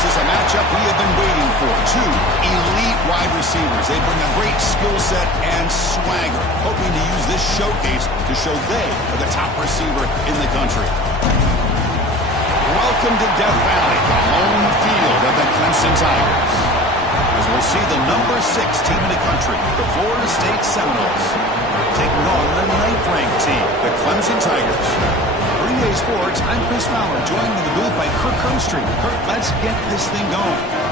This is a matchup we have been waiting for. Two elite wide receivers. They bring a great skill set and swagger, hoping to use this showcase to show they are the top receiver in the country. Welcome to Death Valley, the home field of the Clemson Tigers. As we'll see the number 6 team in the country, the Florida State Seminoles, taking on the 9th-ranked team, the Clemson Tigers. For EA Sports, I'm Chris Fowler, joined in the booth by Kirk Hermstreet. Kirk, let's get this thing going.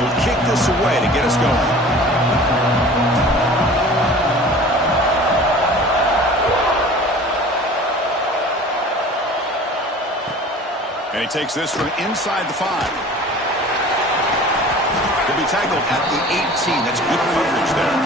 Will kick this away to get us going. And he takes this from inside the 5. He'll be tackled at the 18. That's good coverage there.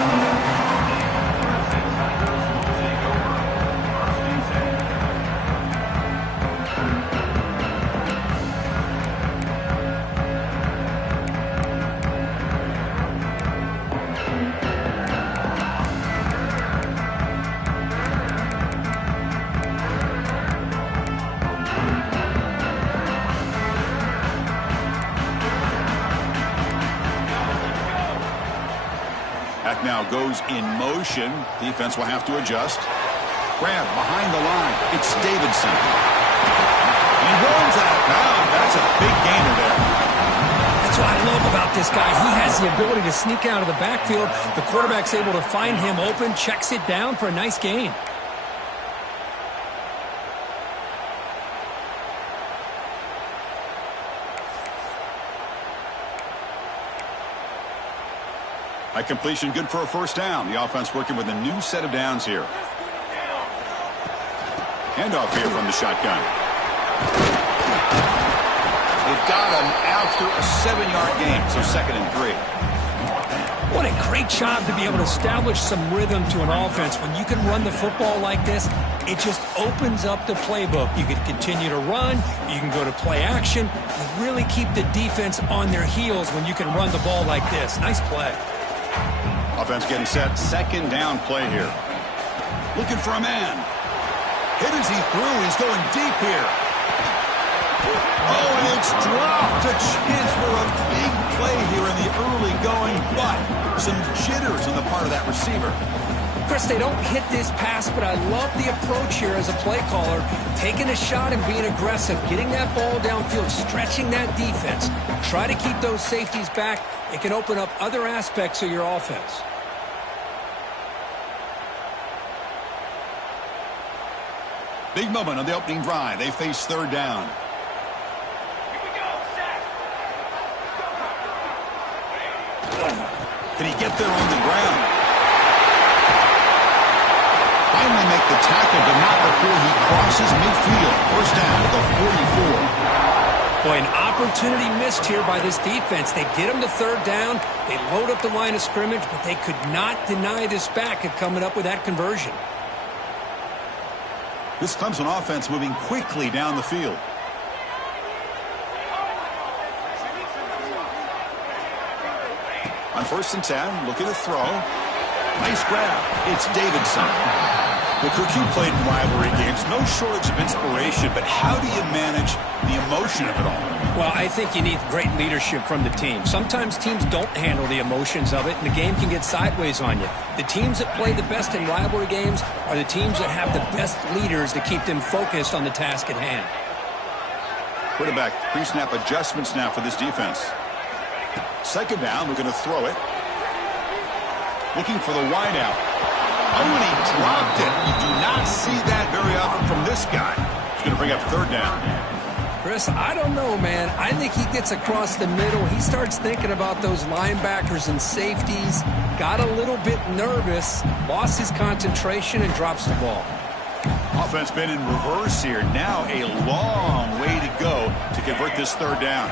Now goes in motion. Defense will have to adjust. Grab behind the line. It's Davidson. He runs out of bounds. That's a big gainer there. That's what I love about this guy. He has the ability to sneak out of the backfield. The quarterback's able to find him open, checks it down for a nice gain. A completion good for a first down. The offense working with a new set of downs here. Handoff here from the shotgun. They've got him after a 7-yard gain, so 2nd and 3. What a great job to be able to establish some rhythm to an offense. When you can run the football like this, it just opens up the playbook. You can continue to run. You can go to play action. You really keep the defense on their heels when you can run the ball like this. Nice play. Offense getting set. 2nd down play here. Looking for a man. Hit as he threw. He's going deep here. Oh, and it's dropped. A chance for a big play here in the early going, but some jitters on the part of that receiver. Chris, they don't hit this pass, but I love the approach here as a play caller. Taking a shot and being aggressive, getting that ball downfield, stretching that defense. Try to keep those safeties back. It can open up other aspects of your offense. Big moment on the opening drive. They face 3rd down. Can he get there on the ground? Finally make the tackle, but not before he crosses midfield. First down at the 44. Boy, an opportunity missed here by this defense. They get him to 3rd down. They load up the line of scrimmage, but they could not deny this back at coming up with that conversion. This Clemson offense moving quickly down the field. On 1st and 10, look at the throw. Nice grab. It's Davidson. The Cook, you played in rivalry games. No shortage of inspiration, but how do you manage the emotion of it all? Well, I think you need great leadership from the team. Sometimes teams don't handle the emotions of it, and the game can get sideways on you. The teams that play the best in rivalry games are the teams that have the best leaders to keep them focused on the task at hand. Quarterback pre-snap adjustments now for this defense. 2nd down, we're going to throw it. Looking for the wideout. Oh, and he dropped it. You do not see that very often from this guy. He's going to bring up 3rd down. Chris, I don't know, man. I think he gets across the middle. He starts thinking about those linebackers and safeties. Got a little bit nervous, lost his concentration, and drops the ball. Offense been in reverse here. Now a long way to go to convert this 3rd down.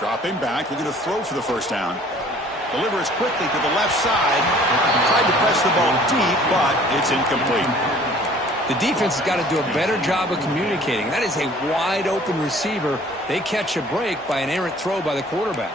Dropping back, looking to throw for the first down. Delivers quickly to the left side. Tried to press the ball deep, but it's incomplete. The defense has got to do a better job of communicating. That is a wide-open receiver. They catch a break by an errant throw by the quarterback.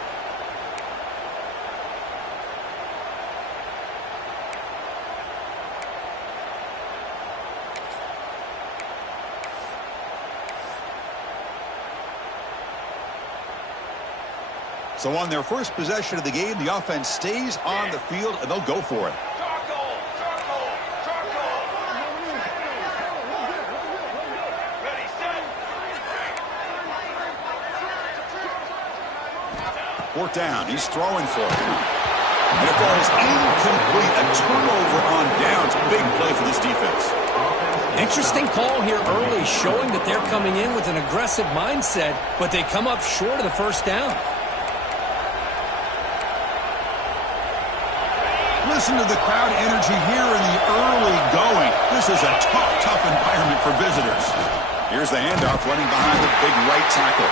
So on their first possession of the game, the offense stays on the field, and they'll go for it. Fourth down, he's throwing for it. And it falls incomplete. A turnover on downs. Big play for this defense. Interesting call here early, showing that they're coming in with an aggressive mindset, but they come up short of the first down. Listen to the crowd energy here in the early going. This is a tough environment for visitors. Here's the handoff, running behind the big right tackle.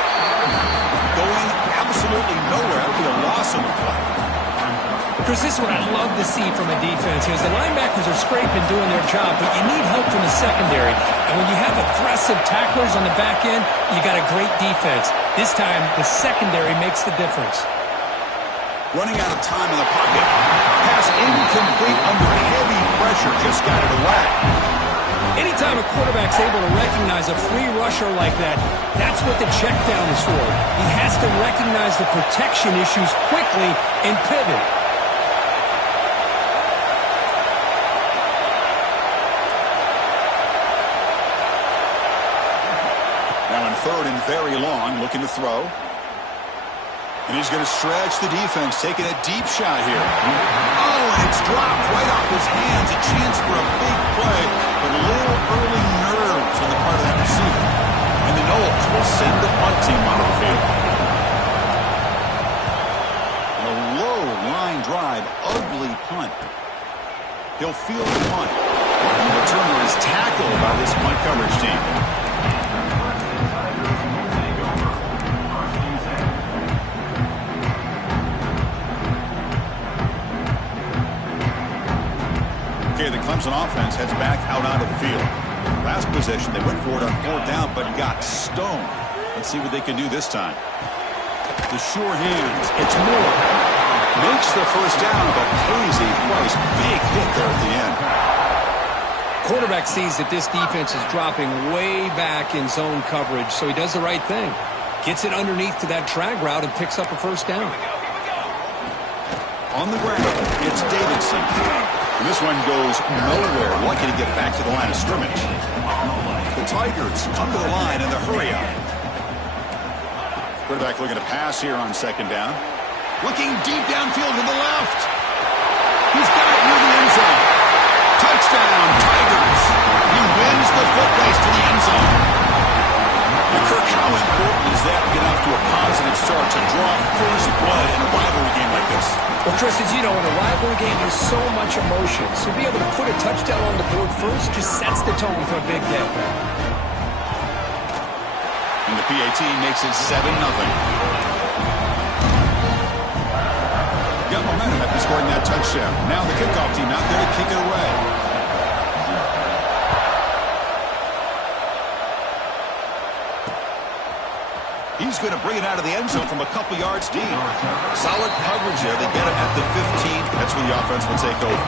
Going absolutely nowhere. That would be a loss on the play. Chris, this is what I'd love to see from a defense. As the linebackers are scraping, doing their job, but you need help from the secondary. And when you have aggressive tacklers on the back end, you got a great defense. This time, the secondary makes the difference. Running out of time in the pocket. Pass incomplete under heavy pressure. Just got it away. Anytime a quarterback's able to recognize a free rusher like that, that's what the check down is for. He has to recognize the protection issues quickly and pivot. Now in third and very long, looking to throw. And he's going to stretch the defense, taking a deep shot here. Oh, and it's dropped right off his hands. A chance for a big play, but a little early nerves on the part of that receiver. And the Noles will send the punt team onto the field. A low line drive, ugly punt. He'll field the punt. And the returner is tackled by this punt coverage team. Okay, the Clemson offense heads back out onto the field. Last possession, they went for it on fourth down, but got stoned. Let's see what they can do this time. The sure hands. It's Moore. Makes the first down, but pays a price. Big hit there at the end. Quarterback sees that this defense is dropping way back in zone coverage, so he does the right thing. Gets it underneath to that drag route and picks up a first down. On the ground, it's Davidson. And this one goes nowhere. Lucky to get back to the line of scrimmage. The Tigers come to the line in the hurry-up. Quarterback looking to pass here on second down. Looking deep downfield to the left. He's got it near the end zone. Touchdown, Tigers. He wins the foot race to the end zone. And Kirk, how important is that to get off to a positive start to draw first blood in a rivalry game like this? Well, Chris, as you know, in a rivalry game, there's so much emotion. So to be able to put a touchdown on the board first just sets the tone for a big day. And the PAT makes it 7-0. Got momentum after scoring that touchdown. Now the kickoff team out there to kick it away. He's going to bring it out of the end zone from a couple yards deep. Solid coverage there. They get him at the 15. That's where the offense will take over.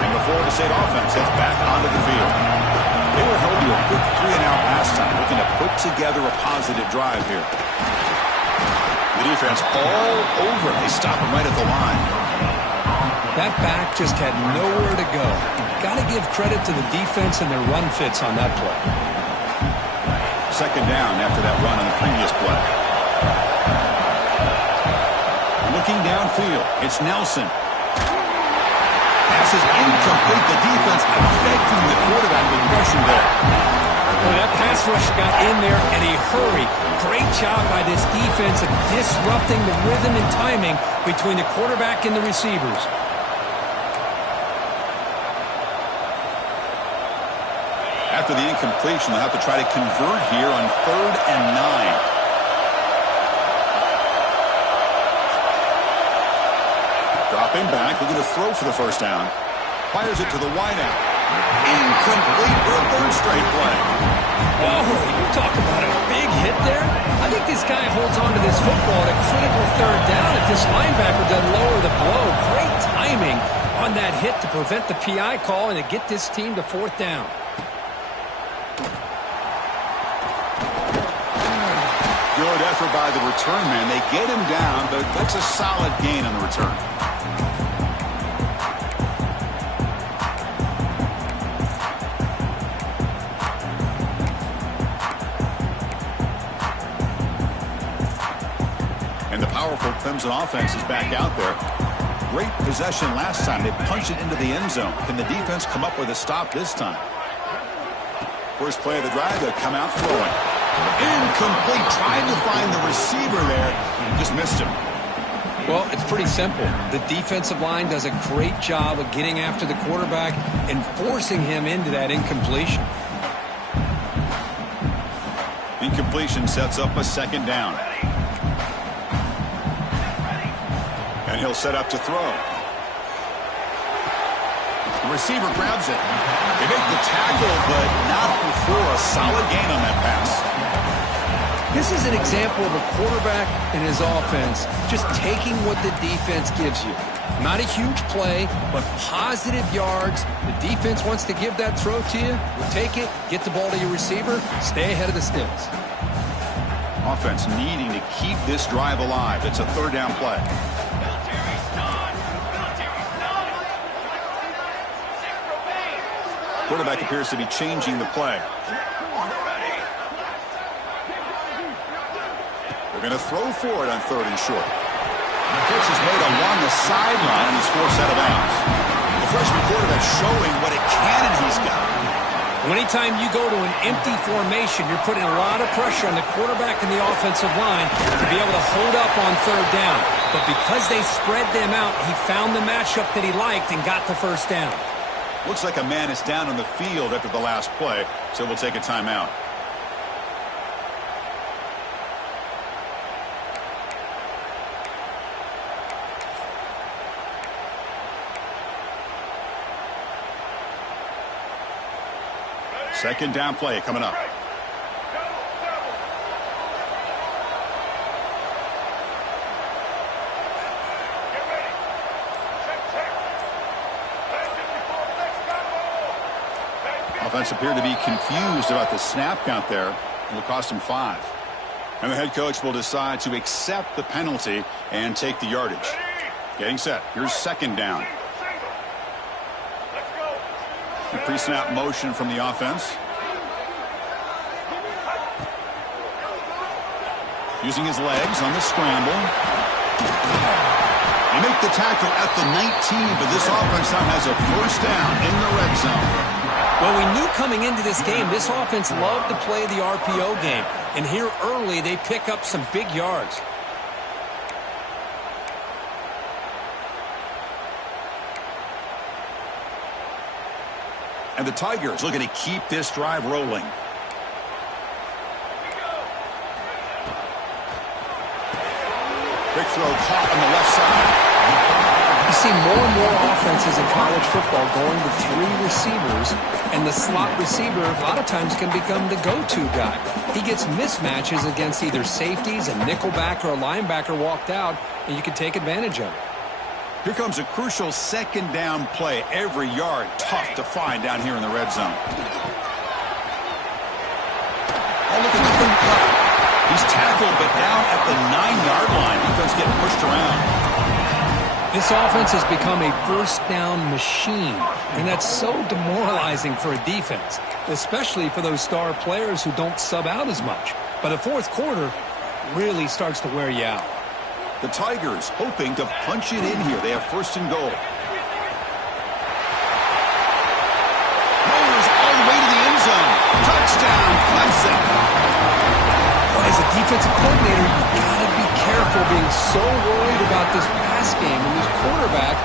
And the Florida State offense heads back onto the field. They were held to a quick 3-and-out last time, looking to put together a positive drive here. The defense all over. They stop him right at the line. That back just had nowhere to go. Got to give credit to the defense and their run fits on that play. Second down after that run on the previous play. Looking downfield, it's Nelson. Pass is incomplete. The defense affecting the quarterback with pressure there. Well, that pass rush got in there in a hurry. Great job by this defense of disrupting the rhythm and timing between the quarterback and the receivers. After the incompletion, they'll have to try to convert here on 3rd and 9. Dropping back, looking to throw for the first down. Fires it to the wideout. Incomplete for a third straight play. Oh, you talk about a big hit there. I think this guy holds on to this football at a critical third down if this linebacker doesn't lower the blow. Great timing on that hit to prevent the PI call and to get this team to fourth down. Good effort by the return man. They get him down, but that's a solid gain on the return. And the powerful Clemson offense is back out there. Great possession last time. They punched it into the end zone. Can the defense come up with a stop this time? First play of the drive, they'll come out throwing. Incomplete. Trying to find the receiver there. Just missed him. Well, it's pretty simple. The defensive line does a great job of getting after the quarterback and forcing him into that incompletion. Incompletion sets up a second down. And he'll set up to throw. The receiver grabs it. They make the tackle, but not before a solid gain on that pass. This is an example of a quarterback and his offense just taking what the defense gives you. Not a huge play, but positive yards. The defense wants to give that throw to you. You take it, get the ball to your receiver, stay ahead of the sticks. Offense needing to keep this drive alive. It's a third down play. Quarterback appears to be changing the play. They're going to throw for it on third and short. The catch is made along the sideline and he's forced out of bounds. The freshman quarterback showing what a cannon he's got. Anytime you go to an empty formation, you're putting a lot of pressure on the quarterback and the offensive line to be able to hold up on third down. But because they spread them out, he found the matchup that he liked and got the first down. Looks like a man is down on the field after the last play, so we'll take a timeout. Second down play coming up. Offense appeared to be confused about the snap count there. It'll cost him 5. And the head coach will decide to accept the penalty and take the yardage. Getting set. Here's second down. The pre-snap motion from the offense. Using his legs on the scramble. They make the tackle at the 19, but this offense now has a first down in the red zone. Well, we knew coming into this game, this offense loved to play the RPO game. And here early, they pick up some big yards. And the Tigers looking to keep this drive rolling. Big throw caught on the left side. You see more and more offenses in college football going to 3 receivers, and the slot receiver a lot of times can become the go-to guy. He gets mismatches against either safeties, a nickelback, or a linebacker walked out, and you can take advantage of it. Here comes a crucial second down play. Every yard tough to find down here in the red zone. Oh, look at the quick cut. He's tackled, but down at the 9-yard line. Defense getting pushed around. This offense has become a first down machine, and that's so demoralizing for a defense, especially for those star players who don't sub out as much. By the fourth quarter, really starts to wear you out. The Tigers hoping to punch it in here. They have first and goal. Rolls all the way to the end zone. Touchdown, Clemson. As a defensive coordinator, you got to be careful being so worried about this pass game and this quarterback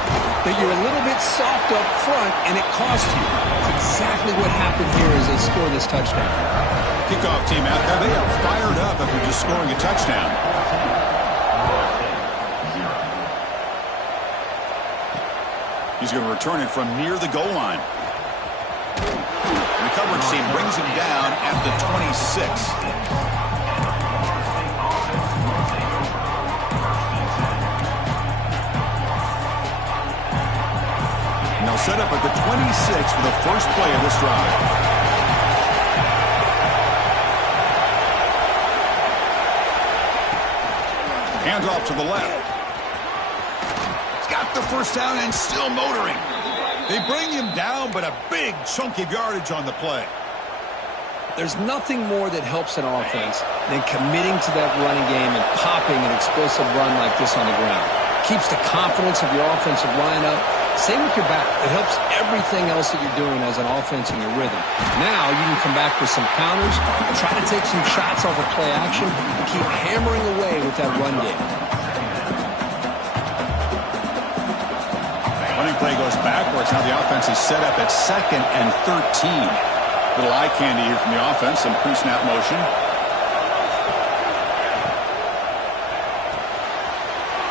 that you're a little bit soft up front and it costs you. That's exactly what happened here as they score this touchdown. Kickoff team out there. They are fired up after just scoring a touchdown. He's going to return it from near the goal line. The coverage team brings him down at the 26. And they'll set up at the 26 for the first play of this drive. Hands off to the left. He's got the first down and still motoring. They bring him down, but a big chunk of yardage on the play. There's nothing more that helps an offense than committing to that running game and popping an explosive run like this on the ground. Keeps the confidence of your offensive line up. Same with your back. It helps everything else that you're doing as an offense in your rhythm. Now you can come back with some counters, try to take some shots off of play action, and keep hammering away with that run game. Running play goes backwards. Now the offense is set up at 2nd and 13. Little eye candy here from the offense. Some pre-snap motion.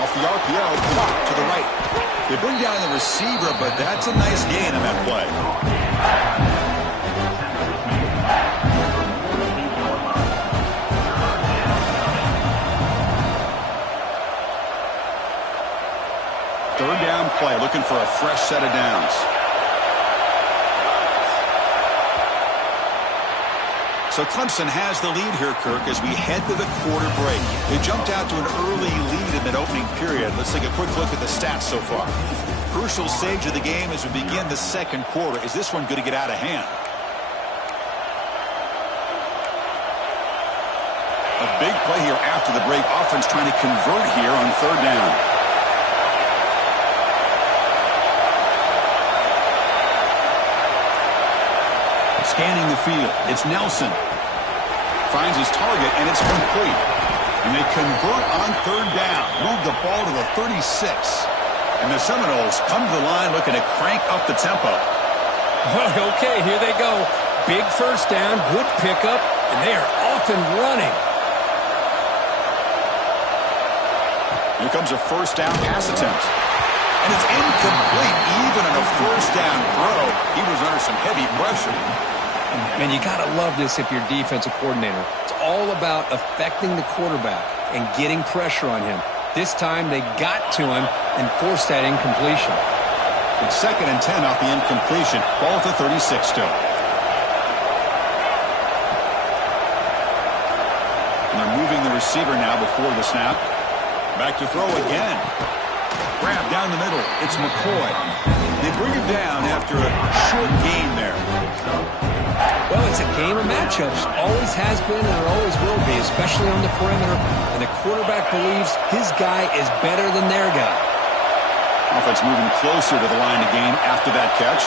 Off the RPO, clock to the right. They bring down the receiver, but that's a nice gain on that play. Third down play, looking for a fresh set of downs. So Clemson has the lead here, Kirk, as we head to the quarter break. They jumped out to an early lead in that opening period. Let's take a quick look at the stats so far. Crucial stage of the game as we begin the second quarter. Is this one going to get out of hand? A big play here after the break. Offense trying to convert here on third down. Scanning the field. It's Nelson. Finds his target, and it's complete. And they convert on third down. Move the ball to the 36. And the Seminoles come to the line looking to crank up the tempo. Okay, here they go. Big first down, good pickup, and they are off and running. Here comes a first down pass attempt. And it's incomplete. Even on a first down throw, he was under some heavy pressure. Man, you got to love this if you're a defensive coordinator. It's all about affecting the quarterback and getting pressure on him. This time they got to him and forced that incompletion. It's 2nd and 10 off the incompletion. Ball at the 36 still. And they're moving the receiver now before the snap. Back to throw again. Grab down the middle. It's McCoy. They bring him down after a short gain there. Well, it's a game of matchups. Always has been and it always will be, especially on the perimeter. And the quarterback believes his guy is better than their guy. Offense moving closer to the line to gain after that catch.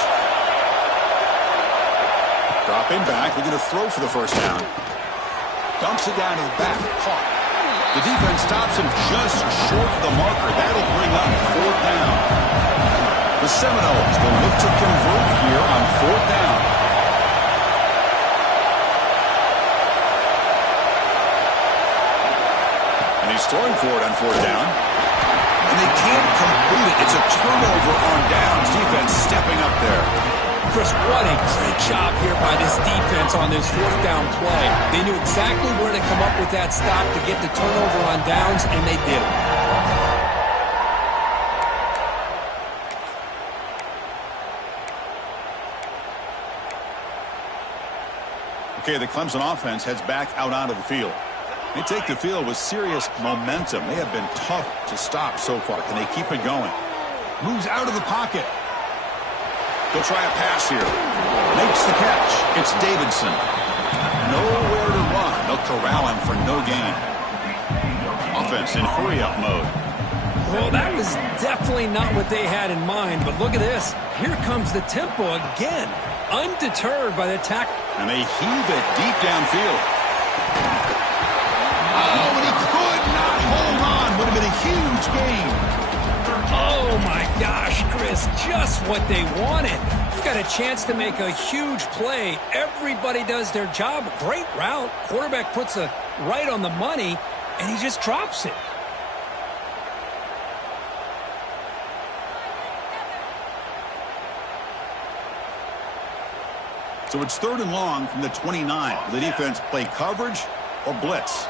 Dropping back, looking to throw for the first down. Dumps it down to the back. Caught. The defense stops him just short of the marker. That'll bring up fourth down. The Seminoles will look to convert here on fourth down. And he's throwing for it on fourth down. And they can't complete it. It's a turnover on downs. Defense stepping up there. Chris, what a great job here by this defense on this fourth down play. They knew exactly where to come up with that stop to get the turnover on downs, and they did it. Okay, the Clemson offense heads back out onto the field. They take the field with serious momentum. They have been tough to stop so far. Can they keep it going? Moves out of the pocket. They'll try a pass here. Makes the catch. It's Davidson. Nowhere to run. They'll corral him for no gain. Offense in hurry-up mode. Well, that was definitely not what they had in mind, but look at this. Here comes the tempo again. Undeterred by the tackle. And they heave it deep downfield. Oh, and he could not hold on. Would have been a huge gain. Oh, my gosh, Chris, just what they wanted. You've got a chance to make a huge play. Everybody does their job. Great route. Quarterback puts it right on the money, and he just drops it. So it's 3rd and long from the 29. Will the defense play coverage or blitz?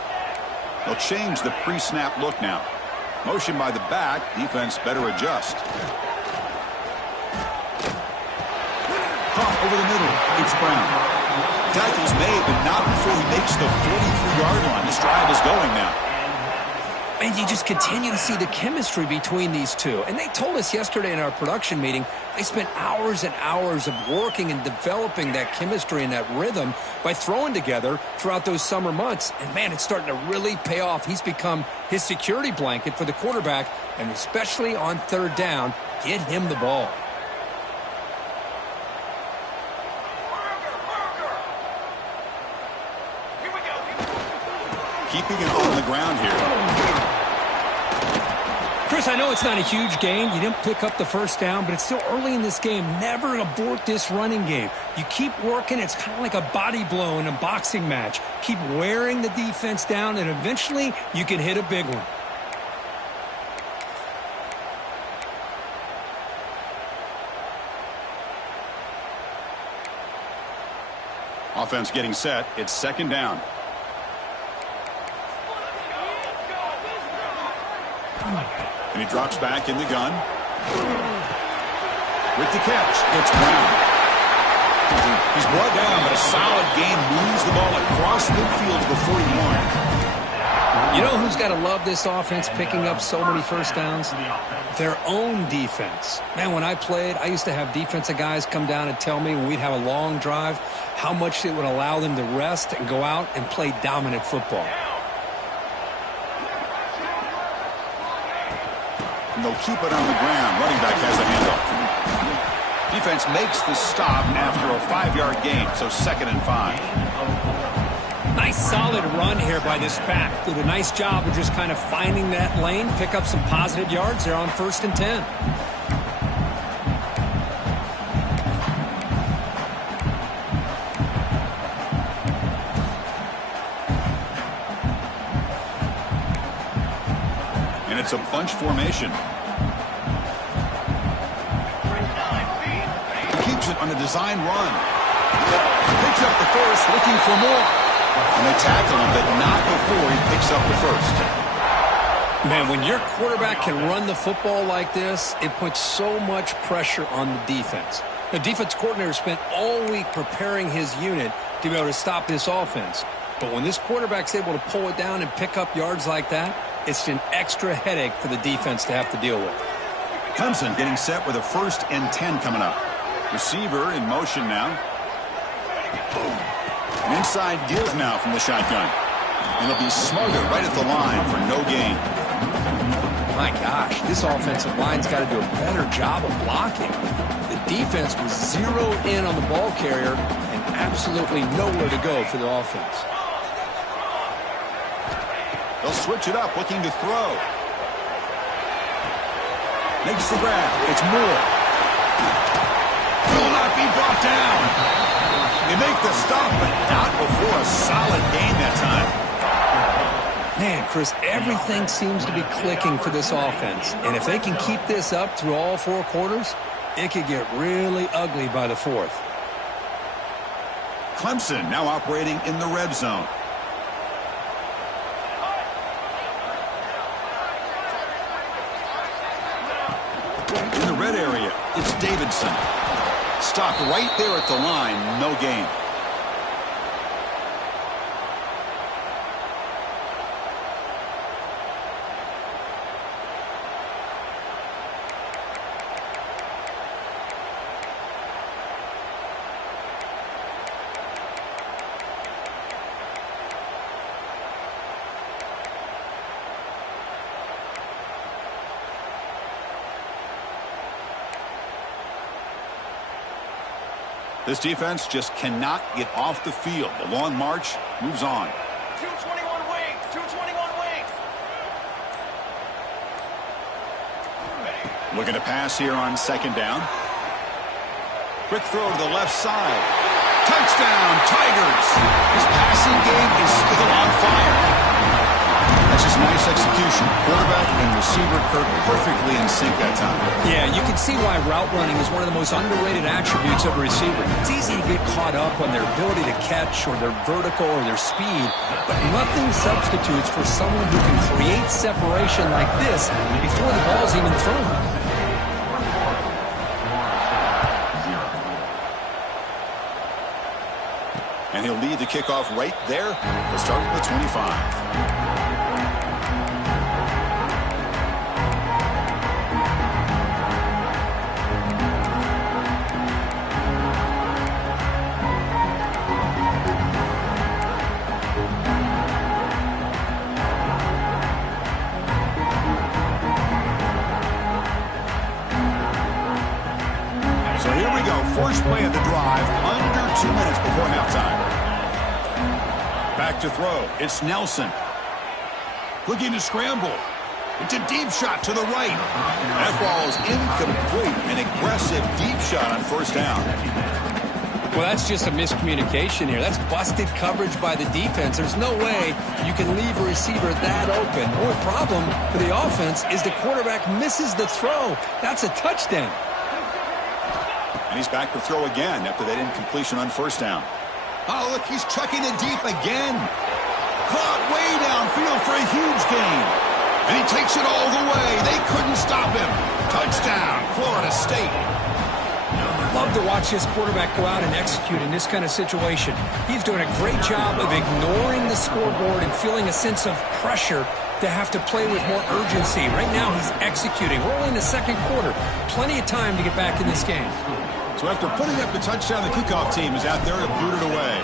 They'll change the pre-snap look now. Motion by the back. Defense better adjust. Caught over the middle. It's Brown. Tackle's made, but not before he makes the 43-yard line. This drive is going now. And you just continue to see the chemistry between these two. And they told us yesterday in our production meeting, they spent hours and hours of working and developing that chemistry and that rhythm by throwing together throughout those summer months. And, man, it's starting to really pay off. He's become his security blanket for the quarterback, and especially on 3rd down, get him the ball. Keeping it on the ground here. Chris, I know it's not a huge game. You didn't pick up the 1st down, but it's still early in this game. Never abort this running game. You keep working. It's kind of like a body blow in a boxing match. Keep wearing the defense down, and eventually you can hit a big one. Offense getting set. It's 2nd down. And he drops back in the gun. With the catch, it's Brown. He's brought down, but a solid gain moves the ball across midfield to the 41. You know who's got to love this offense picking up so many 1st downs? Their own defense. Man, when I played, I used to have defensive guys come down and tell me when we'd have a long drive how much it would allow them to rest and go out and play dominant football. And they'll keep it on the ground. Running back has the handoff. Defense makes the stop after a 5-yard gain, so 2nd and 5. Nice solid run here by this back. Did a nice job of just kind of finding that lane, pick up some positive yards there on 1st and 10. And it's a bunch formation. He keeps it on a design run. Picks up the 1st, looking for more. And they tackle him, but not before he picks up the 1st. Man, when your quarterback can run the football like this, it puts so much pressure on the defense. The defense coordinator spent all week preparing his unit to be able to stop this offense. But when this quarterback's able to pull it down and pick up yards like that, it's an extra headache for the defense to have to deal with. Clemson getting set with a 1st and 10 coming up. Receiver in motion now. An inside give now from the shotgun. And it'll be smothered right at the line for no gain. My gosh, this offensive line's got to do a better job of blocking. The defense was zeroed in on the ball carrier and absolutely nowhere to go for the offense. They'll switch it up, looking to throw. Makes the grab. It's Moore. Will not be brought down. They make the stop, but not before a solid gain that time. Man, Chris, everything seems to be clicking for this offense. And if they can keep this up through all 4 quarters, it could get really ugly by the 4th. Clemson now operating in the red zone. In the red area, it's Davidson. Stopped right there at the line, no gain. This defense just cannot get off the field. The long march moves on. 221 wings, 221 wings. Looking to pass here on 2nd down. Quick throw to the left side. Touchdown, Tigers. His passing game is still on fire. That's just nice execution. Quarterback and receiver Kirk perfectly in sync that time. Yeah, you can see why route running is one of the most underrated attributes of a receiver. It's easy to get caught up on their ability to catch or their vertical or their speed, but nothing substitutes for someone who can create separation like this before the ball's even thrown. And he'll lead the kickoff right there. He'll start at the 25. So here we go. First play of the drive, under 2 minutes before halftime. Back to throw. It's Nelson. Looking to scramble. It's a deep shot to the right. That ball is incomplete. An aggressive deep shot on first down. Well, that's just a miscommunication here. That's busted coverage by the defense. There's no way you can leave a receiver that open. Only problem for the offense is the quarterback misses the throw. That's a touchdown. And he's back to throw again after that incompletion on first down. Oh, look, he's chucking it deep again. Caught way downfield for a huge gain. And he takes it all the way. They couldn't stop him. Touchdown, Florida State. I'd love to watch this quarterback go out and execute in this kind of situation. He's doing a great job of ignoring the scoreboard and feeling a sense of pressure to have to play with more urgency. Right now, he's executing. We're only in the second quarter. Plenty of time to get back in this game. So after putting up the touchdown, the kickoff team is out there to boot it away.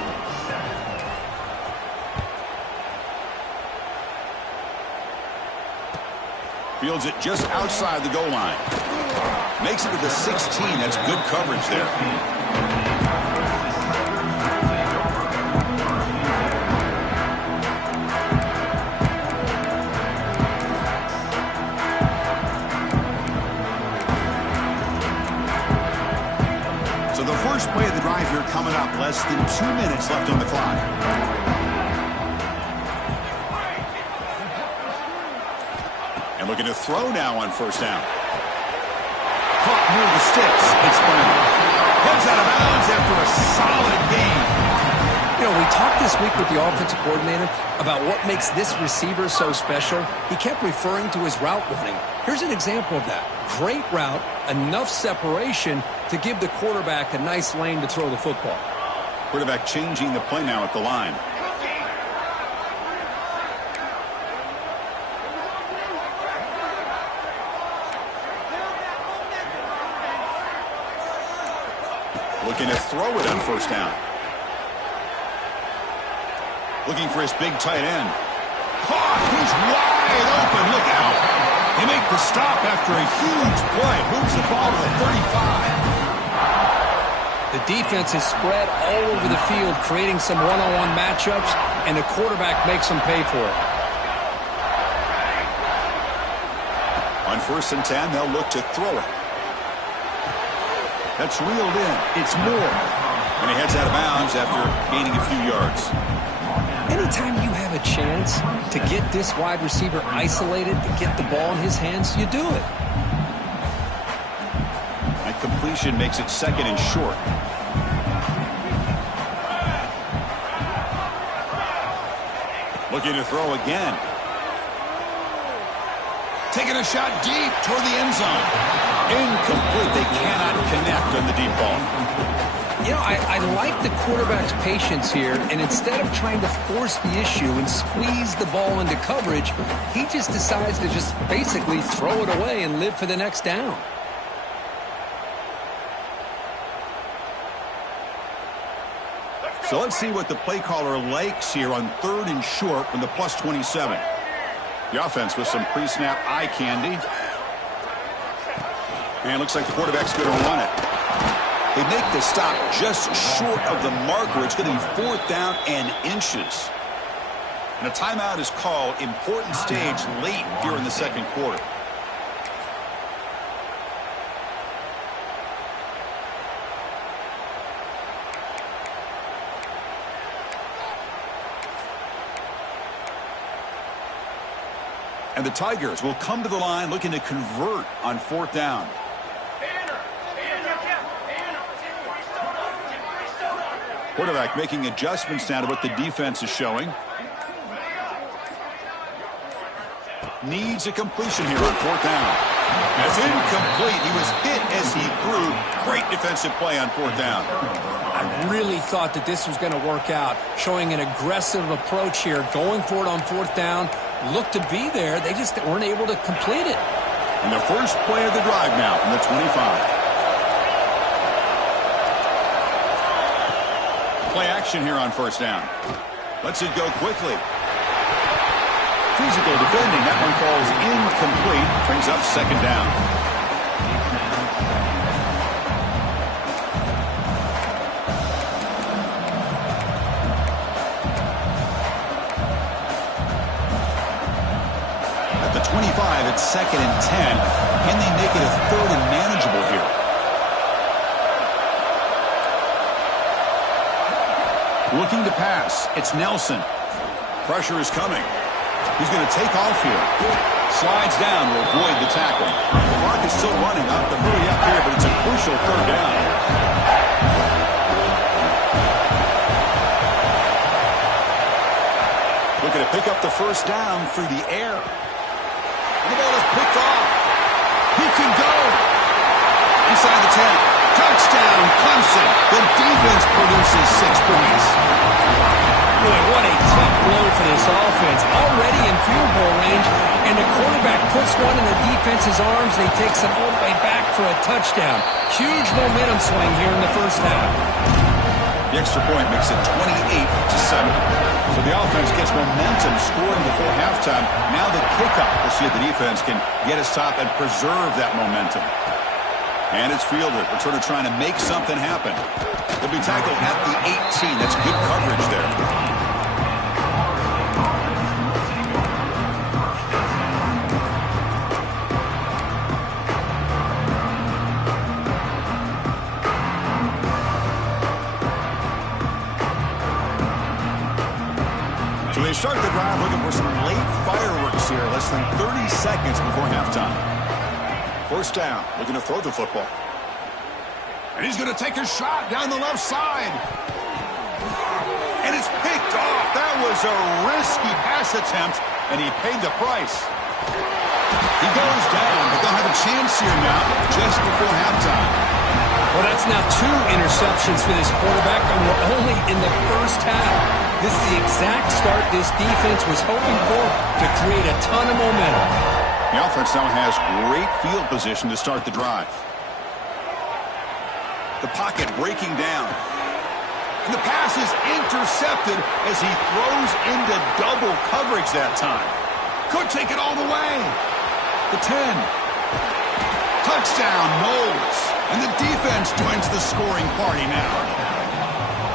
Fields it just outside the goal line. Makes it to the 16. That's good coverage there. First play of the drive here coming up. Less than 2 minutes left on the clock. And looking to throw now on first down. Caught near the sticks. It's Brown. Heads out of bounds after a solid game. You know, we talked this week with the offensive coordinator about what makes this receiver so special. He kept referring to his route running. Here's an example of that. Great route, enough separation to give the quarterback a nice lane to throw the football. Quarterback changing the play now at the line. Looking to throw it on first down. Looking for his big tight end. Caught! He's wide open. Look out. They make the stop after a huge play. Moves the ball to the 35. The defense is spread all over the field, creating some one-on-one matchups, and the quarterback makes them pay for it. On 1st and 10, they'll look to throw it. That's reeled in. It's Moore. And he heads out of bounds after gaining a few yards. Anytime you have a chance to get this wide receiver isolated, to get the ball in his hands, you do it. That completion makes it second and short. Looking to throw again. Taking a shot deep toward the end zone. Incomplete. They cannot connect on the deep ball. You know, I like the quarterback's patience here, and instead of trying to force the issue and squeeze the ball into coverage, he just decides to just basically throw it away and live for the next down. So let's see what the play caller likes here on 3rd and short from the plus 27. The offense with some pre-snap eye candy. And looks like the quarterback's going to run it. They make the stop just short of the marker. It's going to be 4th down and inches. And a timeout is called. Important stage late here in the second quarter. And the Tigers will come to the line looking to convert on 4th down. Quarterback making adjustments now to what the defense is showing. Needs a completion here on 4th down. That's incomplete. He was hit as he threw. Great defensive play on 4th down. I really thought that this was going to work out, showing an aggressive approach here, going for it on 4th down. Looked to be there. They just weren't able to complete it. And the first play of the drive now from the 25. Play action here on 1st down. Lets it go quickly. Physical defending. That one falls incomplete. Brings up 2nd down. At the 25, it's 2nd and 10. Can they make it a 3rd and manageable here? Looking to pass. It's Nelson. Pressure is coming. He's going to take off here. Slides down to avoid the tackle. The clock is still running. Off to hurry up here, but it's a crucial 3rd down. Looking to pick up the 1st down through the air. The ball is picked off. He can go. Inside the 10. Touchdown, Clemson. The defense produces 6 points. Boy, what a tough blow for this offense. Already in field goal range, and the quarterback puts one in the defense's arms. They takes it all the way back for a touchdown. Huge momentum swing here in the 1st half. The extra point makes it 28-7. So the offense gets momentum scoring before halftime. Now the kickoff. We'll see if the defense can get a stop and preserve that momentum. And it's fielded. Returner trying to make something happen. They'll be tackled at the 18. That's good coverage there. So they start the drive looking for some late fireworks here. Less than 30 seconds before halftime. 1st down, looking to throw the football. And he's going to take a shot down the left side. And it's picked off. That was a risky pass attempt, and he paid the price. He goes down, but they'll have a chance here now just before halftime. Well, that's now 2 interceptions for this quarterback, and we're only in the 1st half. This is the exact start this defense was hoping for to create a ton of momentum. The offense now has great field position to start the drive. The pocket breaking down. And the pass is intercepted as he throws into double coverage that time. Could take it all the way. The 10. Touchdown, Knowles. And the defense joins the scoring party now.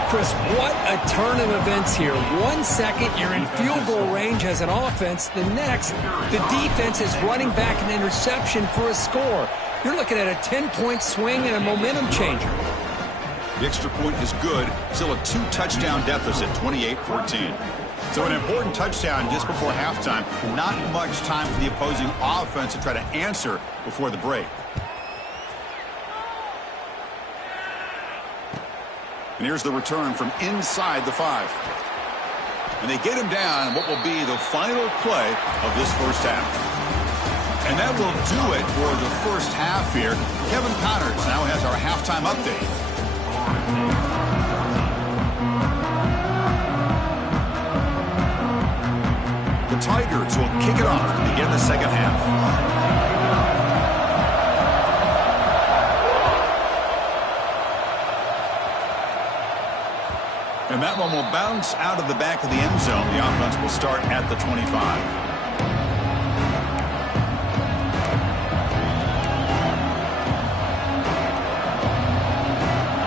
Chris, what a turn of events here. 1 second, you're in field goal range as an offense. The next, the defense is running back an interception for a score. You're looking at a 10-point swing and a momentum changer. The extra point is good. Still a 2-touchdown deficit, 28-14. So an important touchdown just before halftime. Not much time for the opposing offense to try to answer before the break. And here's the return from inside the 5. And they get him down what will be the final play of this 1st half. And that will do it for the 1st half here. Kevin Connors now has our halftime update. The Tigers will kick it off to begin the 2nd half. And that one will bounce out of the back of the end zone. The offense will start at the 25.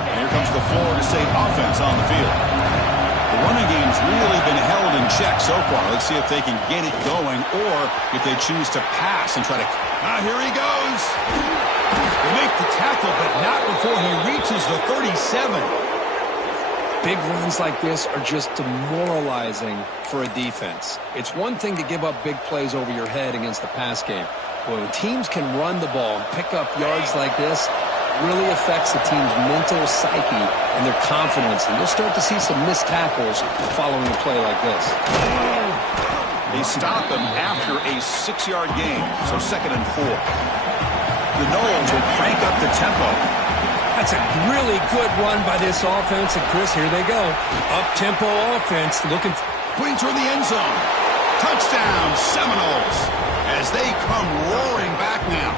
And here comes the Florida State offense on the field. The running game's really been held in check so far. Let's see if they can get it going or if they choose to pass and try to... here he goes. They make the tackle, but not before he reaches the 37. Big runs like this are just demoralizing for a defense. It's one thing to give up big plays over your head against the pass game. But when teams can run the ball and pick up yards like this, it really affects the team's mental psyche and their confidence. And you'll start to see some missed tackles following a play like this. They stop him after a 6-yard gain, so 2nd and 4. The Noles will crank up the tempo. That's a really good run by this offense. And, Chris, here they go. Up-tempo offense looking Putting toward the end zone. Touchdown, Seminoles, as they come roaring back now.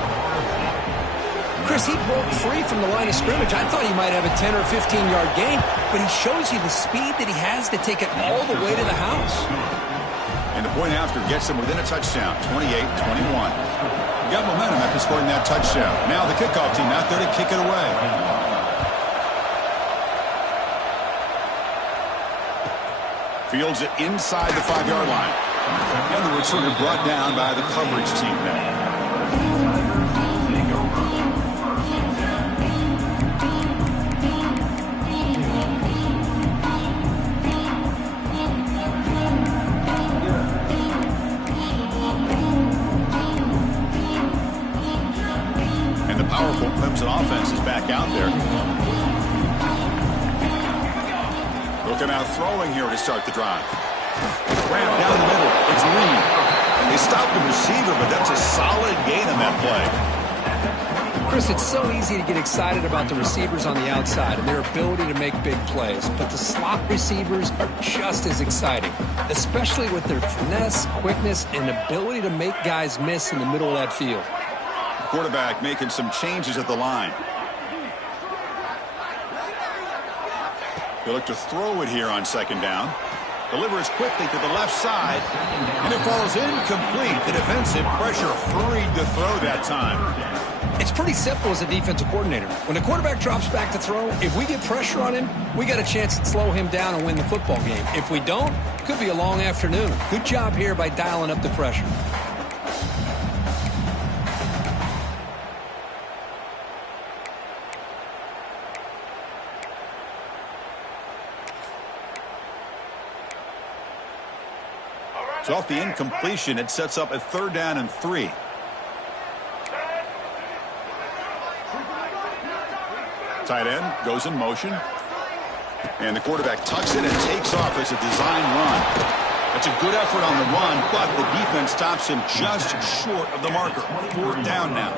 Chris, he broke free from the line of scrimmage. I thought he might have a 10 or 15-yard gain, but he shows you the speed that he has to take it all the way to the house. And the point after gets them within a touchdown, 28-21. Got momentum after scoring that touchdown. Now the kickoff team out there to kick it away. Fields it inside the 5-yard line. And the returner brought down by the coverage team now. And the powerful Clemson offense is back out there. Looking out throwing here to start the drive. Ran down the middle. It's Lee. They stopped the receiver, but that's a solid gain on that play. Chris, it's so easy to get excited about the receivers on the outside and their ability to make big plays, but the slot receivers are just as exciting, especially with their finesse, quickness, and ability to make guys miss in the middle of that field. The quarterback making some changes at the line. They look to throw it here on 2nd down. Delivers quickly to the left side, and it falls incomplete. The defensive pressure hurried to throw that time. It's pretty simple as a defensive coordinator. When the quarterback drops back to throw, if we get pressure on him, we got a chance to slow him down and win the football game. If we don't, it could be a long afternoon. Good job here by dialing up the pressure. So off the incompletion, it sets up a 3rd down and 3. Tight end goes in motion. And the quarterback tucks it and takes off as a design run. That's a good effort on the run, but the defense stops him just short of the marker. 4th down now.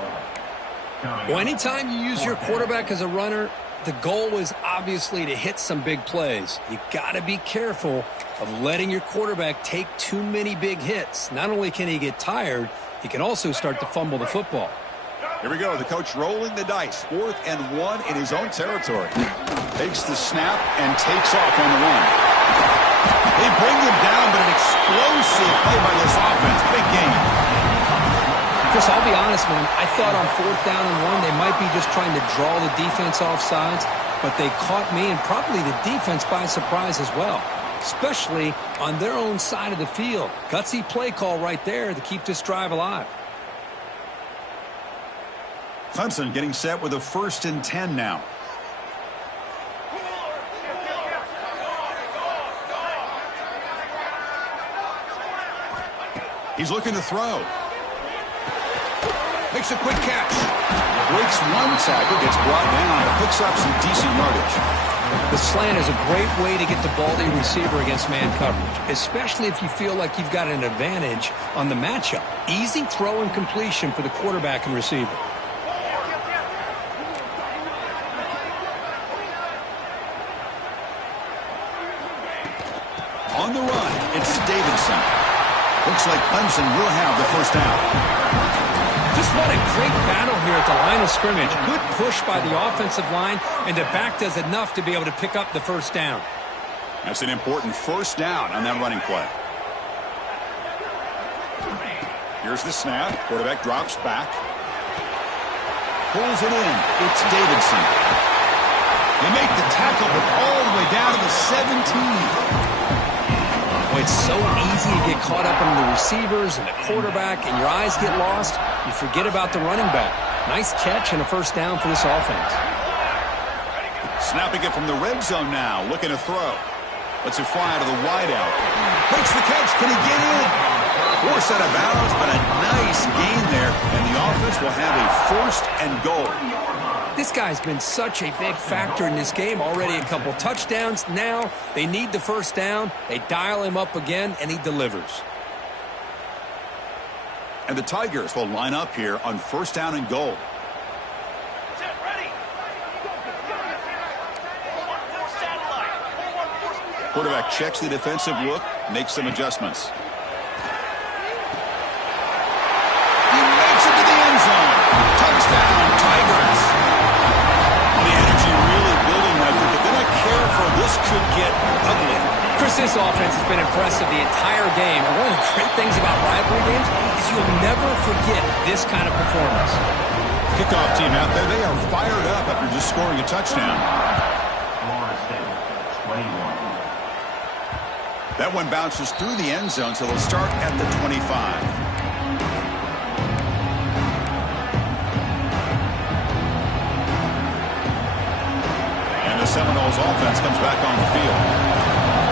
Well, anytime you use your quarterback as a runner, the goal is obviously to hit some big plays. You got to be careful of letting your quarterback take too many big hits. Not only can he get tired, he can also start to fumble the football. Here we go. The coach rolling the dice. 4th and 1 in his own territory. Takes the snap and takes off on the run. They bring him down, but an explosive play by this offense. Big game. Chris, I'll be honest, man. I thought on 4th down and 1, they might be just trying to draw the defense off sides, but they caught me and probably the defense by surprise as well, especially on their own side of the field. Gutsy play call right there to keep this drive alive. Clemson getting set with a 1st and 10 now. He's looking to throw. Makes a quick catch. Breaks one tackle, gets brought down, and picks up some decent yardage. The slant is a great way to get the ball to your receiver against man coverage, especially if you feel like you've got an advantage on the matchup. Easy throw and completion for the quarterback and receiver. On the run, it's Davidson. Looks like Clemson will have the 1st down. Just what a great battle here at the line of scrimmage. Good push by the offensive line, and the back does enough to be able to pick up the 1st down. That's an important 1st down on that running play. Here's the snap. Quarterback drops back. Pulls it in. It's Davidson. They make the tackle, but all the way down to the 17. Boy, it's so easy to get caught up in the receivers and the quarterback, and your eyes get lost. You forget about the running back. Nice catch and a 1st down for this offense. Snapping it from the red zone now, looking to throw. Lets it fly to the wideout. Makes the catch. Can he get in? Forced out of bounds, but a nice gain there. And the offense will have a 1st and goal. This guy's been such a big factor in this game. Already a couple touchdowns. Now they need the 1st down. They dial him up again, and he delivers. And the Tigers will line up here on 1st down and goal. Set, ready. 4-1-4 satellite. 4-1-4. Quarterback checks the defensive look, makes some adjustments. He makes it to the end zone. Touchdown, Tigers. The energy really building now. But then I care for this could get ugly. Chris, this offense has been impressive the entire game. And one of the great things about rivalry games is you'll never forget this kind of performance. Kickoff team out there, they are fired up after just scoring a touchdown. That one bounces through the end zone, so they'll start at the 25. And the Seminoles offense comes back on the field.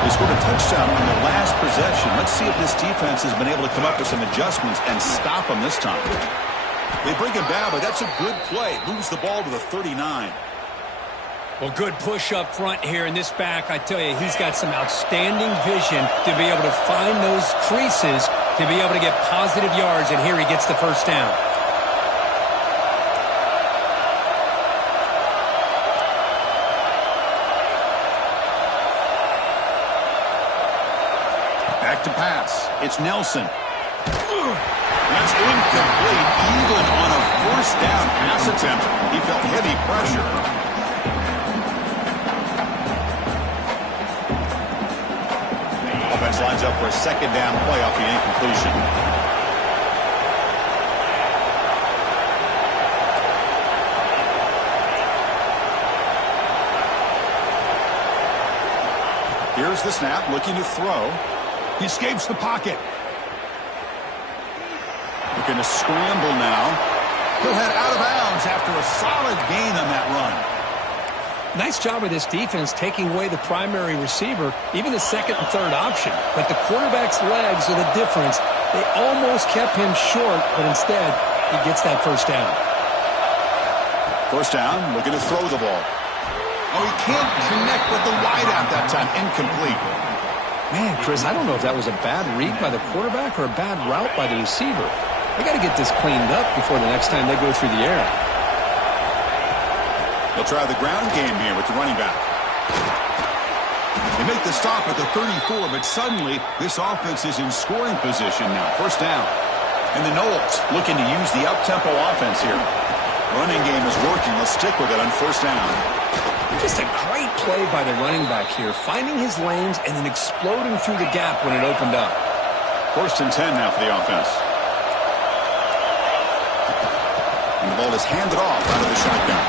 They scored a touchdown on the last possession. Let's see if this defense has been able to come up with some adjustments and stop them this time. They bring him down, but that's a good play. Moves the ball to the 39. Well, good push up front here in this back. I tell you, he's got some outstanding vision to be able to find those creases, to be able to get positive yards, and here he gets the 1st down. Back to pass. It's Nelson. That's incomplete, even on a 1st down pass attempt. He felt heavy pressure. Offense lines up for a 2nd down play off the incompletion. Here's the snap, looking to throw. He escapes the pocket. Looking to scramble now. He'll head out of bounds after a solid gain on that run. Nice job of this defense taking away the primary receiver, even the 2nd and 3rd option. But the quarterback's legs are the difference. They almost kept him short, but instead, he gets that 1st down. 1st down, looking to throw the ball. Oh, he can't connect with the wideout that time. Incomplete. Man, Chris, I don't know if that was a bad read by the quarterback or a bad route by the receiver. They got to get this cleaned up before the next time they go through the air. They'll try the ground game here with the running back. They make the stop at the 34, but suddenly this offense is in scoring position now. 1st down. And the Noles looking to use the up-tempo offense here. Running game is working. They'll stick with it on 1st down. Just a great play by the running back here, finding his lanes and then exploding through the gap when it opened up. 1st and 10 now for the offense. And the ball is handed off out of the shotgun.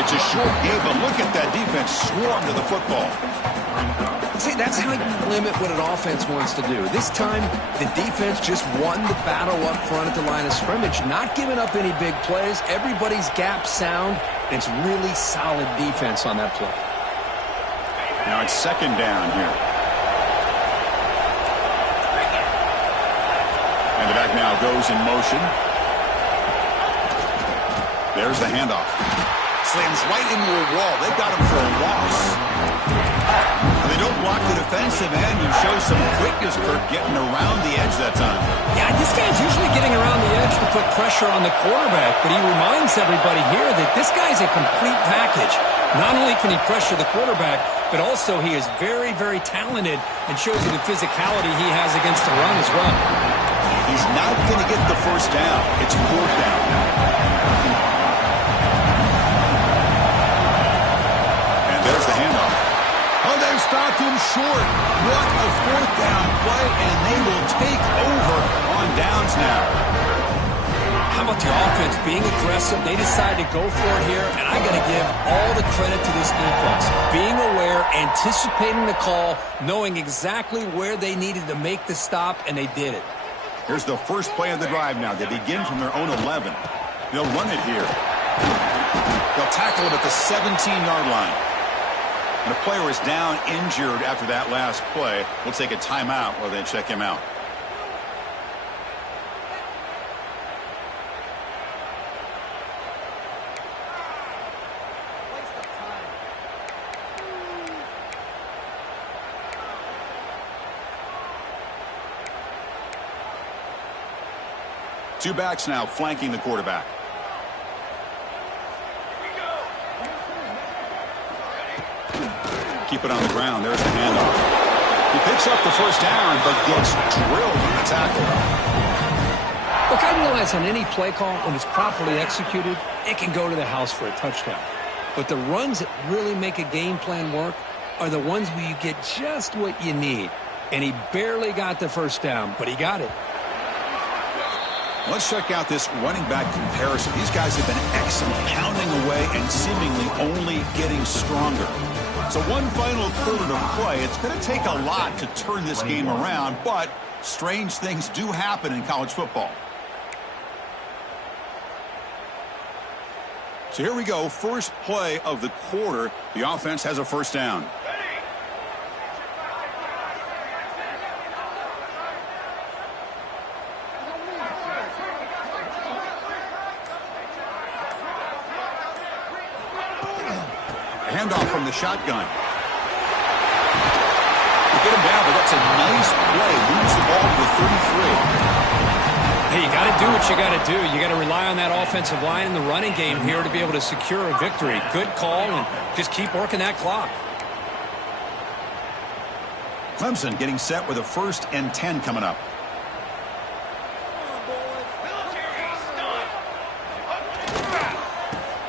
It's a short game, but look at that defense swarm to the football. See, that's how you limit what an offense wants to do. This time, the defense just won the battle up front at the line of scrimmage, not giving up any big plays. Everybody's gap sound. It's really solid defense on that play. Now it's 2nd down here. And the back now goes in motion. There's the handoff. Slams right into a wall. They've got him for a loss. They don't block the defensive end. You show some quickness, Kirk, getting around the edge that time. Yeah, this guy's usually getting around the edge to put pressure on the quarterback, but he reminds everybody here that this guy's a complete package. Not only can he pressure the quarterback, but also he is very, very talented and shows you the physicality he has against the run as well. He's not going to get the 1st down. It's 4th down. There's the handoff. Oh, they've stopped him short. What a 4th down play, and they will take over on downs now. How about the offense being aggressive? They decide to go for it here, and I got to give all the credit to this defense. Being aware, anticipating the call, knowing exactly where they needed to make the stop, and they did it. Here's the first play of the drive now. They begin from their own 11. They'll run it here. They'll tackle him at the 17-yard line. And a player is down injured after that last play. We'll take a timeout while they check him out. Two backs now flanking the quarterback. Keep it on the ground. There's the handoff. He picks up the first down, but gets drilled in the tackle. Look, I realize on any play call, when it's properly executed, it can go to the house for a touchdown. But the runs that really make a game plan work are the ones where you get just what you need. And he barely got the first down, but he got it. Let's check out this running back comparison. These guys have been excellent, pounding away and seemingly only getting stronger. So one final quarter to play. It's going to take a lot to turn this game around, but strange things do happen in college football. So here we go. First play of the quarter. The offense has a first down. Handoff from the shotgun. They get him down, but that's a nice play. Moves the ball to the 33. Hey, you got to do what you got to do. You got to rely on that offensive line in the running game here to be able to secure a victory. Good call, and just keep working that clock. Clemson getting set with a 1st and 10 coming up.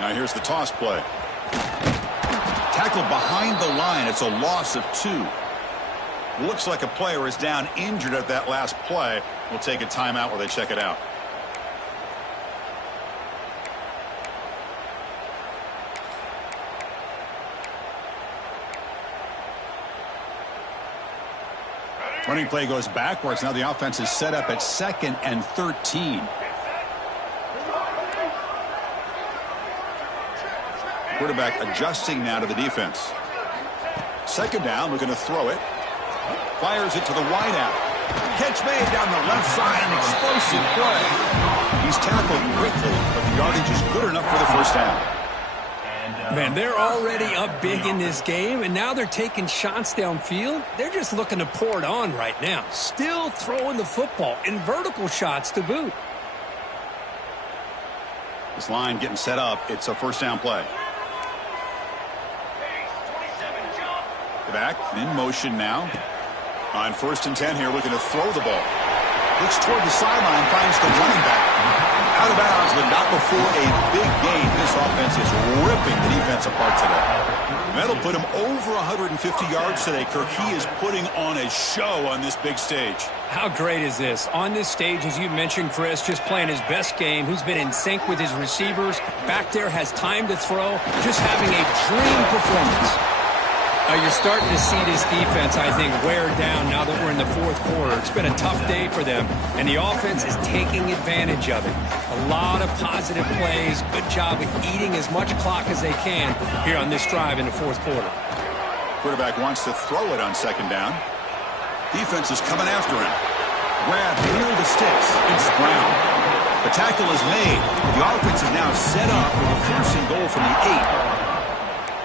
Now here's the toss play. Tackled behind the line. It's a loss of 2. Looks like a player is down injured at that last play. We'll take a timeout while they check it out. Running play goes backwards. Now the offense is set up at 2nd and 13. Quarterback adjusting now to the defense. 2nd down, looking to throw it. Fires it to the wideout. Catch made down the left side, an explosive play. He's tackled quickly, but the yardage is good enough for the first down. Man, they're already up big in this game, and now they're taking shots downfield. They're just looking to pour it on right now. Still throwing the football, and vertical shots to boot. This line getting set up. It's a first down play. Back in motion now. On 1st and 10 here, looking to throw the ball. Looks toward the sideline, finds the running back. Out of bounds, but not before a big game. This offense is ripping the defense apart today. And that'll put him over 150 yards today, Kirk. He is putting on a show on this big stage. How great is this? On this stage, as you mentioned, Chris, just playing his best game. He's been in sync with his receivers. Back there, has time to throw. Just having a dream performance. You're starting to see this defense, I think, wear down now that we're in the 4th quarter. It's been a tough day for them, and the offense is taking advantage of it. A lot of positive plays. Good job of eating as much clock as they can here on this drive in the 4th quarter. Quarterback wants to throw it on 2nd down. Defense is coming after him. Grab near the sticks. It's Brown. The tackle is made. The offense is now set up with a 1st and goal from the 8.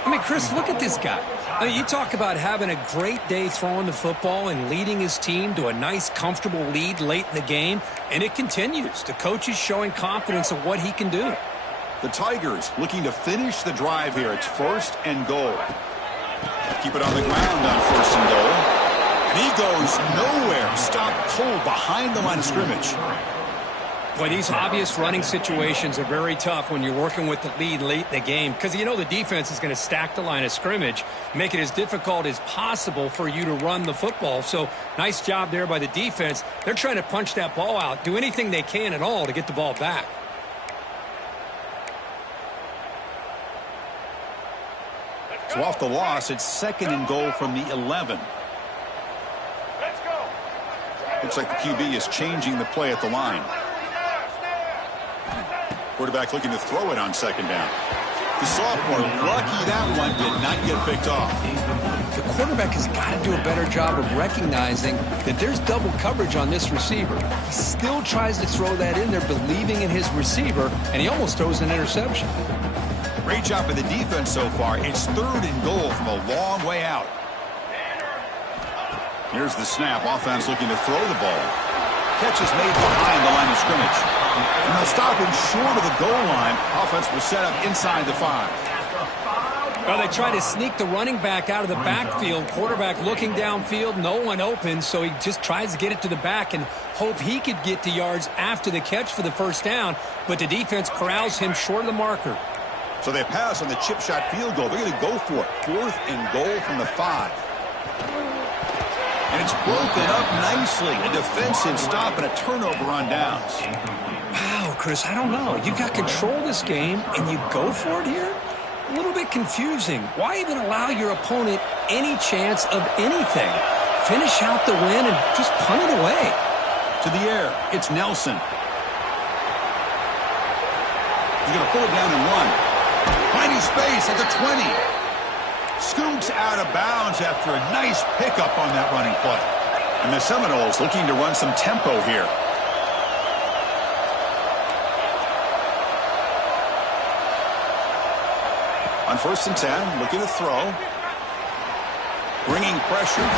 I mean, Chris, look at this guy. I mean, you talk about having a great day throwing the football and leading his team to a nice, comfortable lead late in the game, and it continues. The coach is showing confidence of what he can do. The Tigers looking to finish the drive here. It's 1st and goal. Keep it on the ground on 1st and goal. And he goes nowhere. Stop cold behind the line of scrimmage. Boy, these obvious running situations are very tough when you're working with the lead late in the game because you know the defense is going to stack the line of scrimmage, make it as difficult as possible for you to run the football. So nice job there by the defense. They're trying to punch that ball out, do anything they can at all to get the ball back. So off the loss, it's 2nd and goal from the 11. Let's go. Looks like the QB is changing the play at the line. Quarterback looking to throw it on 2nd down. The sophomore, lucky that one did not get picked off. The quarterback has got to do a better job of recognizing that there's double coverage on this receiver. He still tries to throw that in there, believing in his receiver, and he almost throws an interception. Great job by the defense so far. It's 3rd and goal from a long way out. Here's the snap. Offense looking to throw the ball. Catch is made behind the line of scrimmage. And they'll stop him short of the goal line. Offense will set up inside the 5. Well, they try to sneak the running back out of the backfield. Quarterback looking downfield, no one open, so he just tries to get it to the back and hope he could get to yards after the catch for the first down, but the defense corrals him short of the marker. So they pass on the chip shot field goal. They're going to go for it. 4th and goal from the 5. And it's broken up nicely. A defensive stop and a turnover on downs. Wow, Chris, I don't know. You got control of this game, and you go for it here? A little bit confusing. Why even allow your opponent any chance of anything? Finish out the win and just punt it away. To the air, it's Nelson. He's going to pull it down and run. Finding space at the 20. Scoots out of bounds after a nice pickup on that running play. And the Seminoles looking to run some tempo here. On 1st and 10, looking to throw. Bringing pressure.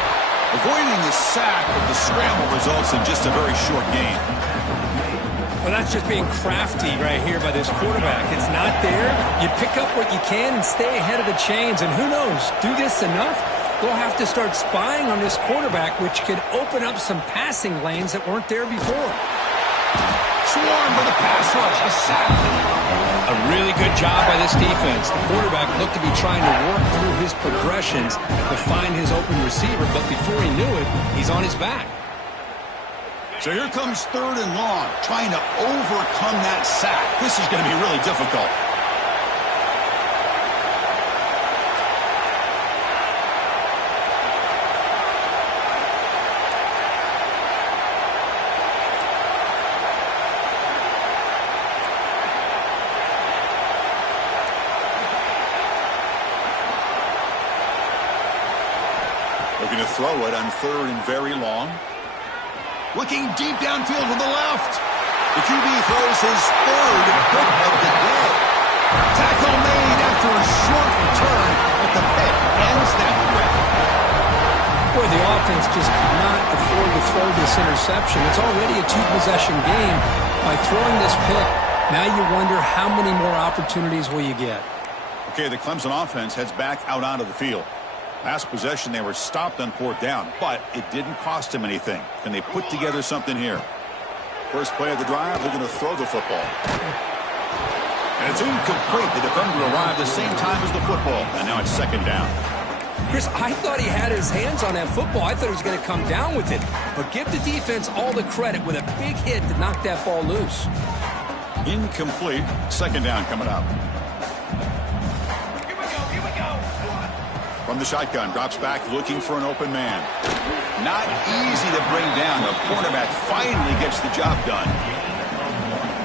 Avoiding the sack, but the scramble results in just a very short gain. Well, that's just being crafty right here by this quarterback. It's not there. You pick up what you can and stay ahead of the chains. And who knows, do this enough, they'll have to start spying on this quarterback, which could open up some passing lanes that weren't there before. Swarm with a pass rush, a sack. A really good job by this defense. The quarterback looked to be trying to work through his progressions to find his open receiver, but before he knew it, he's on his back. So here comes 3rd and long, trying to overcome that sack. This is going to be really difficult. Looking to throw it on 3rd and very long. Looking deep downfield to the left. The QB throws his 3rd pick of the day. Tackle made after a short return, but the pick ends that quick. Boy, the offense just could not afford to throw this interception. It's already a 2-possession game. By throwing this pick, now you wonder how many more opportunities will you get. Okay, the Clemson offense heads back out onto the field. Last possession, they were stopped on 4th down, but it didn't cost them anything. Can they put together something here? First play of the drive, they're going to throw the football. And it's incomplete. The defender arrived the same time as the football, and now it's 2nd down. Chris, I thought he had his hands on that football. I thought he was going to come down with it. But give the defense all the credit with a big hit to knock that ball loose. Incomplete. 2nd down coming up. From the shotgun, drops back looking for an open man. Not easy to bring down. The cornerback finally gets the job done.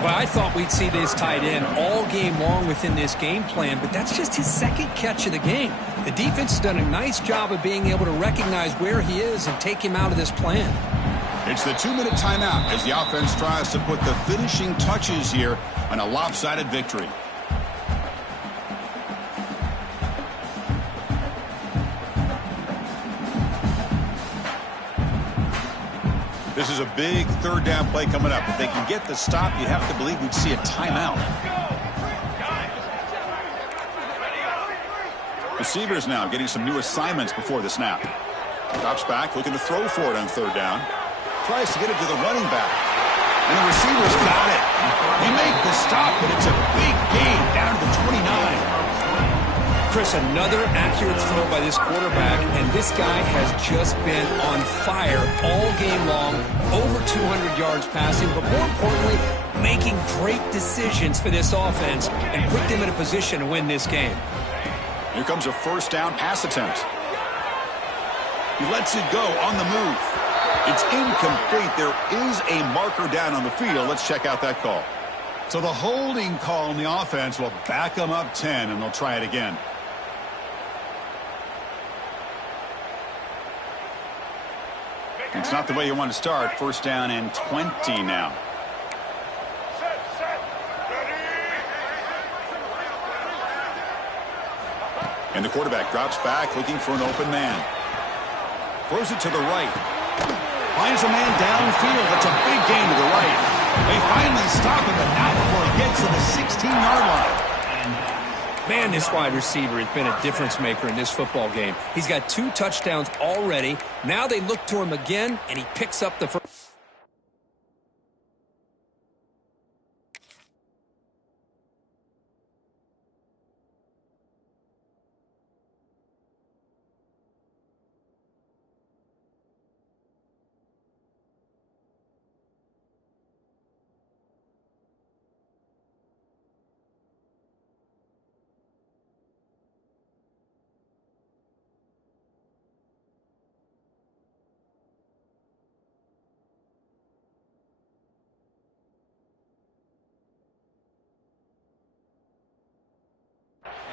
Well, I thought we'd see this tight end all game long within this game plan, but that's just his 2nd catch of the game. The defense has done a nice job of being able to recognize where he is and take him out of this plan. It's the 2-minute timeout as the offense tries to put the finishing touches here on a lopsided victory. This is a big 3rd down play coming up. If they can get the stop, you have to believe we'd see a timeout. Receivers now getting some new assignments before the snap. Drops back, looking to throw for it on 3rd down. Tries to get it to the running back. And the receivers got it. They make the stop, but it's a big gain down to the 29. Chris, another accurate throw by this quarterback, and this guy has just been on fire all game long, over 200 yards passing, but more importantly, making great decisions for this offense and put them in a position to win this game. Here comes a 1st down pass attempt. He lets it go on the move. It's incomplete. There is a marker down on the field. Let's check out that call. So the holding call on the offense will back them up 10, and they'll try it again. It's not the way you want to start. First down and 20 now. And the quarterback drops back looking for an open man. Throws it to the right. Finds a man downfield. That's a big gain to the right. They finally stop him, but not before he gets to the 16-yard line. Man, this wide receiver has been a difference maker in this football game. He's got 2 touchdowns already. Now they look to him again, and he picks up the first.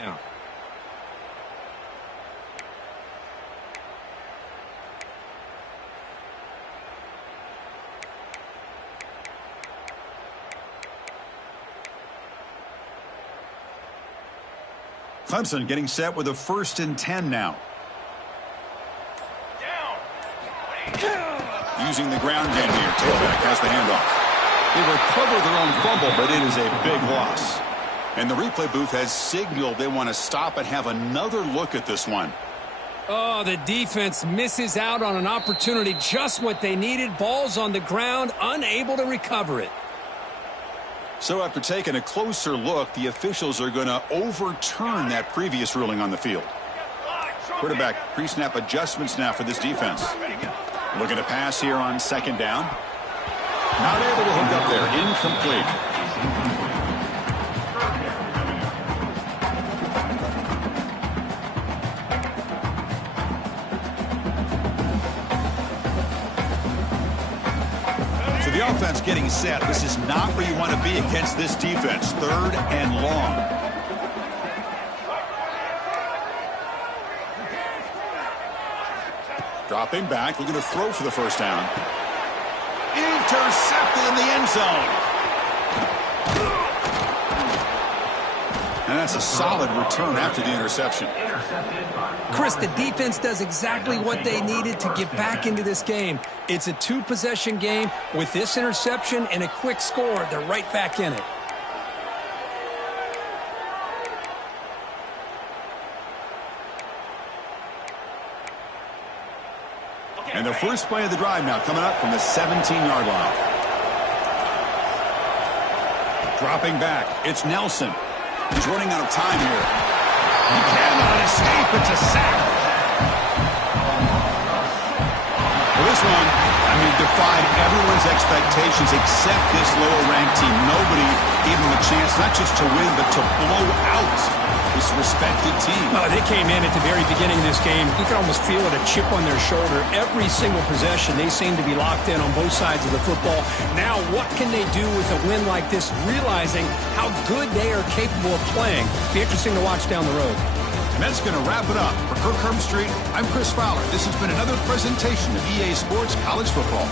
Yeah. Clemson getting set with a 1st and 10 now. Using the ground game here. Tailback has the handoff. They recover their own fumble, but it is a big loss. And the replay booth has signaled they want to stop and have another look at this one. Oh, the defense misses out on an opportunity, just what they needed. Ball's on the ground, unable to recover it. So after taking a closer look, the officials are going to overturn that previous ruling on the field. Quarterback pre-snap adjustments now for this defense. Looking to pass here on 2nd down. Not able to hook up there. Incomplete. The offense getting set. This is not where you want to be against this defense. 3rd and long. Dropping back, looking to throw for the 1st down. Intercepted in the end zone. And that's a solid return after the interception. Chris, the defense does exactly what they needed to get back into this game. It's a 2-possession game. With this interception and a quick score, they're right back in it. And the first play of the drive now coming up from the 17-yard line. Dropping back, it's Nelson. He's running out of time here. He cannot escape. It's a sack. For this one, I mean, defied everyone's expectations except this lower-ranked team. Nobody gave them a chance not just to win, but to blow out this respected team. Oh, they came in at the very beginning of this game. You can almost feel it, a chip on their shoulder. Every single possession, they seem to be locked in on both sides of the football. Now, what can they do with a win like this, realizing how good they are capable of playing? Be interesting to watch down the road. And that's going to wrap it up. For Kirk Herbstreit, I'm Chris Fowler. This has been another presentation of EA Sports College Football.